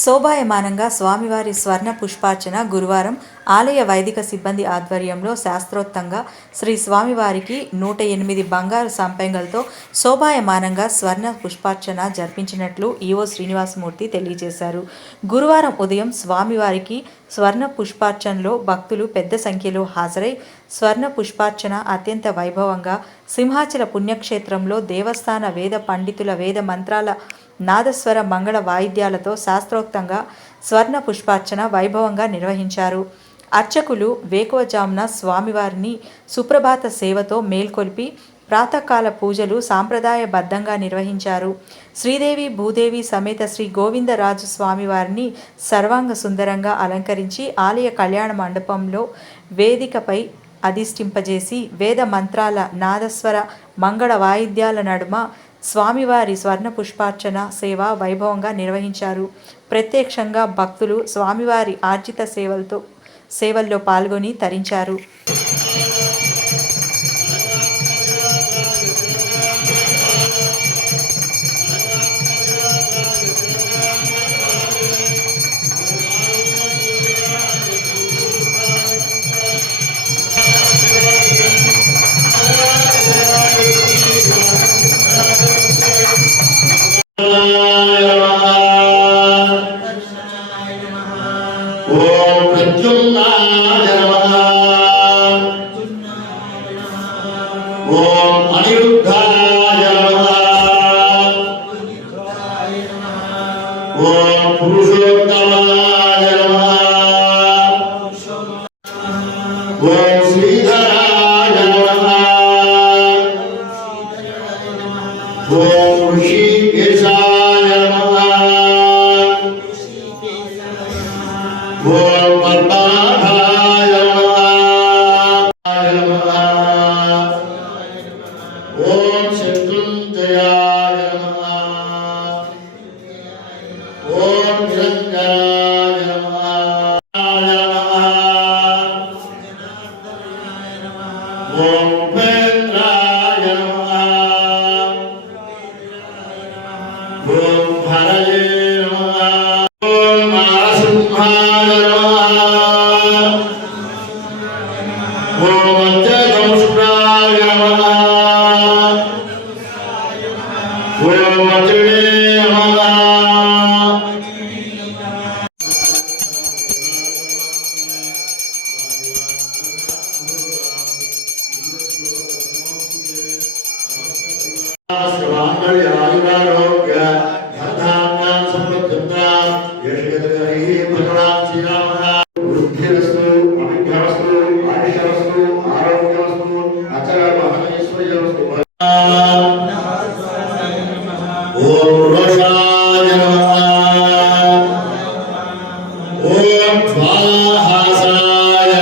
శోభాయమానంగా స్వామివారి స్వర్ణ పుష్పార్చన గురువారం ఆలయ వైదిక సిబ్బంది ఆధ్వర్యంలో శాస్త్రోక్తంగా శ్రీ స్వామివారికి 108 బంగారు సంపెంగలతో శోభాయమానంగా స్వర్ణ పుష్పార్చన జరిపించినట్లు ఈవో శ్రీనివాసమూర్తి తెలియజేశారు. గురువారం ఉదయం స్వామివారికి స్వర్ణ పుష్పార్చనలో భక్తులు పెద్ద సంఖ్యలో హాజరై స్వర్ణ పుష్పార్చన అత్యంత వైభవంగా సింహాచల పుణ్యక్షేత్రంలో దేవస్థాన వేద పండితుల వేద మంత్రాల నాదస్వర మంగళ వాయిద్యాలతో శాస్త్రోక్తంగా స్వర్ణ పుష్పార్చన వైభవంగా నిర్వహించారు. అర్చకులు వేకువజామున స్వామివారిని సుప్రభాత సేవతో మేల్కొల్పి ప్రాతకాల పూజలు సాంప్రదాయబద్ధంగా నిర్వహించారు. శ్రీదేవి భూదేవి సమేత శ్రీ గోవిందరాజు స్వామివారిని సర్వాంగ సుందరంగా అలంకరించి ఆలయ కళ్యాణ మండపంలో వేదికపై అధిష్ఠింపజేసి వేద మంత్రాల నాదస్వర మంగళ వాయిద్యాల నడుమ స్వామివారి స్వర్ణ పుష్పార్చన సేవ వైభవంగా నిర్వహించారు. ప్రత్యక్షంగా భక్తులు స్వామివారి ఆర్జిత సేవల్లో పాల్గొని తరించారు. ఓం ప్రద్యుమ్నాయ నమః. ఓం అనిరుద్ధాయ నమః. ఓం పురుషోత్తమాయ నమః. ఓం శ్రీధరాయ నమః. ఓం ఋషికేశాయ నమః. ఓం పద్మనాభాయ నమః. ఓం శత్రుంజయాయ నమః. ఓం నిరంజనాయ